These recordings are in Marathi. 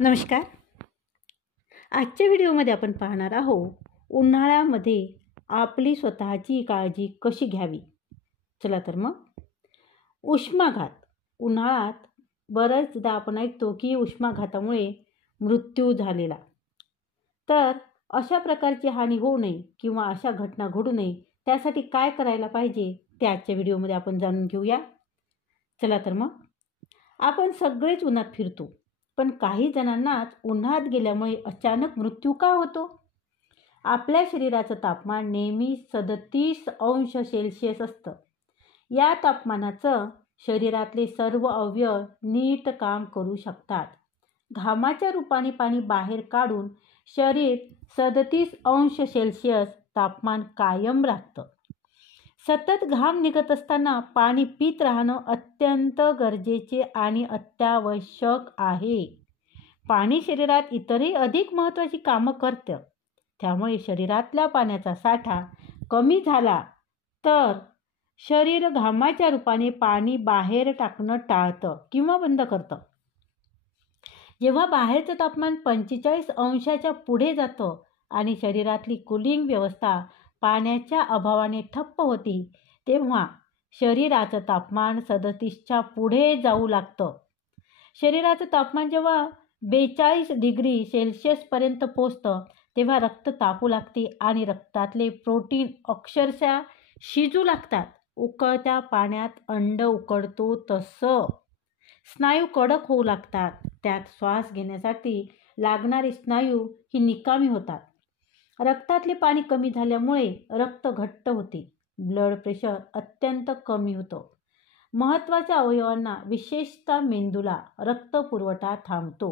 नमस्कार. आजच्या व्हिडिओमध्ये आपण पाहणार आहोत उन्हाळ्यामध्ये आपली स्वतःची काळजी कशी घ्यावी. चला तर मग. उष्माघात. उन्हाळ्यात बरेचदा आपण ऐकतो की उष्माघातामुळे मृत्यू झालेला. तर अशा प्रकारची हानी होऊ नये किंवा अशा घटना घडू नये त्यासाठी काय करायला पाहिजे ते आजच्या व्हिडिओमध्ये आपण जाणून घेऊया. चला तर मग. आपण सगळेच उन्हात फिरतो, पण काही जणांनाच उन्हात गेल्यामुळे अचानक मृत्यू का होतो? आपल्या शरीराचं तापमान नेहमी 37°C असतं. या तापमानाचं शरीरातले सर्व अवयव नीट काम करू शकतात. घामाच्या रूपाने पाणी बाहेर काढून शरीर 37°C तापमान कायम राखतं. सतत घाम निघत असताना पाणी पीत राहणं अत्यंत गरजेचे आणि अत्यावश्यक आहे. पाणी शरीरात इतरही अधिक महत्त्वाची कामं करतं. त्यामुळे शरीरातल्या पाण्याचा साठा कमी झाला तर शरीर घामाच्या रूपाने पाणी बाहेर टाकणं टाळतं किंवा बंद करतं. जेव्हा बाहेरचं तापमान 45°च्या पुढे जातं आणि शरीरातली कूलिंग व्यवस्था पाण्याच्या अभावाने ठप्प होती, तेव्हा शरीराचं तापमान 37च्या पुढे जाऊ लागतं. शरीराचं तापमान जेव्हा 42°C पर्यंत पोचतं तेव्हा रक्त तापू लागते आणि रक्तातले प्रोटीन अक्षरशः शिजू लागतात. उकळत्या पाण्यात अंड उकडतो तसं. स्नायू कडक होऊ लागतात. त्यात श्वास घेण्यासाठी लागणारे स्नायू ही निकामी होतात. रक्तातले पाणी कमी झाल्यामुळे रक्त घट्ट होते. ब्लड प्रेशर अत्यंत कमी होतं. महत्त्वाच्या अवयवांना विशेषतः मेंदूला रक्तपुरवठा थांबतो.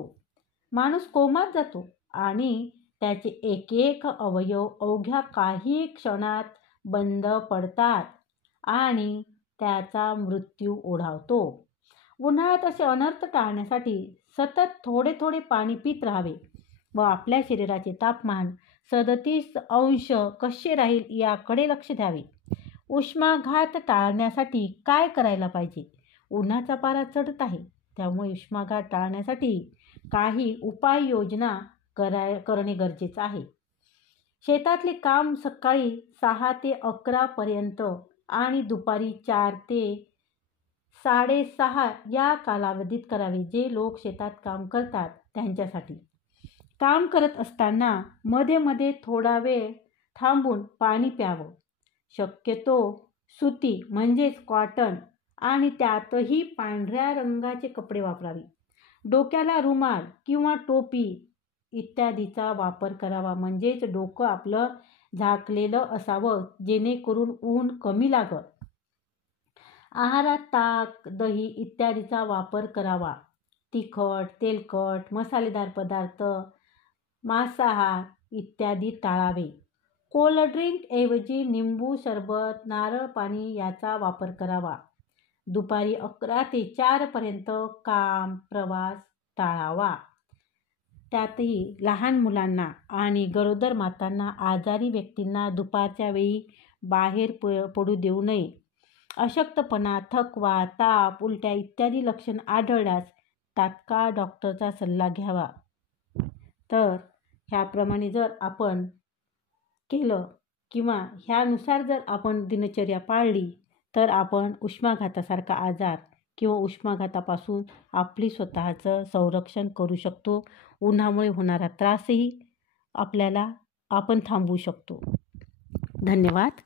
माणूस कोमात जातो आणि त्याचे एक अवयव अवघ्या काही क्षणात बंद पडतात आणि त्याचा मृत्यू ओढावतो. उन्हाळ्यात असे अनर्थ टाळण्यासाठी सतत थोडे पाणी पीत राहावे व आपल्या शरीराचे तापमान 37° कसे राहील याकडे लक्ष द्यावे. उष्माघात टाळण्यासाठी काय करायला पाहिजे? उन्हाचा पारा चढत आहे, त्यामुळे उष्माघात टाळण्यासाठी काही उपाययोजना करणे गरजेचं आहे. शेतातले काम सकाळी 6 ते 11 पर्यंत आणि दुपारी 4 ते 6:30 या कालावधीत करावे. जे लोक शेतात काम करतात त्यांच्यासाठी. काम करत असताना मध्ये थोडा वेळ थांबून पाणी प्यावं. शक्यतो सुती म्हणजेच कॉटन आणि त्यातही पांढऱ्या रंगाचे कपडे वापरावे. डोक्याला रुमाल किंवा टोपी इत्यादीचा वापर करावा. म्हणजेच डोकं आपलं झाकलेलं असावं जेणेकरून ऊन कमी लागेल. आहारात ताक, दही इत्यादीचा वापर करावा. तिखट, तेलकट, मसालेदार पदार्थ, मांसाहार इत्यादी टाळावे. कोल्ड ड्रिंक ऐवजी लिंबू सरबत, नारळ पाणी याचा वापर करावा. दुपारी 11 ते 4 पर्यंत काम, प्रवास टाळावा. त्यातही लहान मुलांना आणि गरोदर मातांना, आजारी व्यक्तींना दुपारच्या वेळी बाहेर पडू देऊ नये. अशक्तपणा, थकवा, ताप, उलट्या इत्यादी लक्षण आढळल्यास तात्काळ डॉक्टरचा सल्ला घ्यावा. तर ह्याप्रमाणे जर आपण केलं किंवा ह्यानुसार जर आपण दिनचर्या पाळली तर आपण उष्माघातासारखा आजार किंवा उष्माघातापासून आपली स्वतःचं संरक्षण करू शकतो. उन्हामुळे होणारा त्रासही आपण थांबवू शकतो. धन्यवाद.